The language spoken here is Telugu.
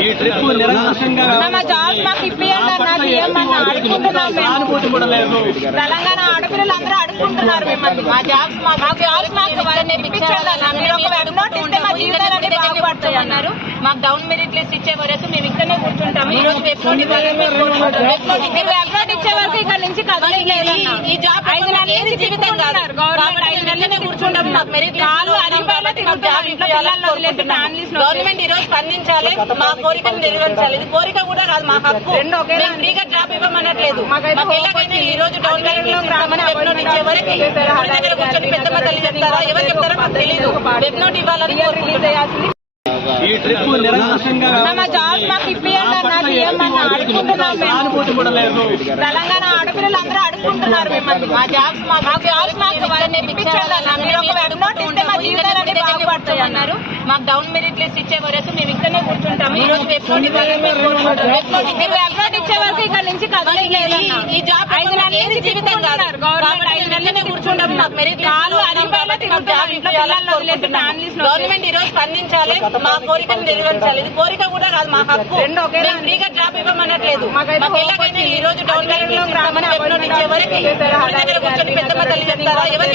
ఈ ట్రిప్ నిరంకుశంగా తెలంగాణ ఆడపిల్లలు అందరూ అడుగుకుంటున్నారు మిమ్మల్ని. మా జాబ్స్ మా జాబ్స్ మాకు అన్నారు మాకు డౌన్ మెరిట్ లిస్ట్ ఇచ్చే వరకు మేము ఇక్కడనే కూర్చుంటాము. ఈ రోజు వెబ్ నోట్ నోట్ ఇచ్చే వరకు ఇక్కడ నుంచి ఈ- జాబ్ ఐదు నెలల జీవితం కాదు. గవర్నమెంట్ ఐదు నెలలనే మాకు మెరిట్లో అది జాబ్ ఇంట్లో వదిలేసి గవర్నమెంట్ స్పందించాలి మా కోరికను నెరవేర్చాలి. ఇది కోరిక కూడా కాదు మా హక్కు. మేము ఫ్రీగా జాబ్ ఇవ్వమనట్లేదు. మాకు ఎలాగైనా. ఈ రోజు డౌన్ రామని వెబ్ నోట్ ఇచ్చే వరకు చేశారు. గుడి దగ్గర కూర్చొని పెద్దమ్మ తల్లి చెప్తారా? ఎవరు చెప్తారో మాకు తెలియదు వెబ్ నోట్ ఇవ్వాలని కోరుకుంటున్నాం. ఈ ట్రిప్ మాకు తెలంగాణ ఆడపిల్లలు అందరూ అడుగుకుంటున్నారు మిమ్మల్ని. మా జాబ్స్ మా మా జాబ్స్ మాకు ఇప్పించండి. అన్న. మీరు ఒక వెబ్ నోట్ ఇస్తే మా జీవితాలన్నీ బాగుపడతాయి అన్నారు మాకు డౌన్ మెరిట్ లిస్ట్ ఇచ్చే వరకు మేము ఇక్కడనే కూర్చుంటాము. ఈ రోజు వెబ్ నోట్ ఇచ్చే వరకు ఇక్కడ నుంచి ఈ- జాబ్ ఐదు నెలల జీవితం కాదు. గవర్నమెంట్ ఐదు నెలలనే నెలల కూర్చుంటాం మాకు మెరిట్లో ని గవర్నమెంట్ ఈ రోజు స్పందించాలి. మా కోరికను నెరవేర్చాలి. ఇది కోరిక కూడా కాదు మా హక్కు. మేము ఫ్రీగా జాబ్ ఇవ్వమనట్లేదు. మాకు ఎలాగైనా. ఈ రోజు డౌన్ పేమెంట్ రామని వెబ్ నోట్ ఇచ్చే వరకు కూర్చొని పెద్దమ్మ తల్లి చెప్తారా? ఎవరు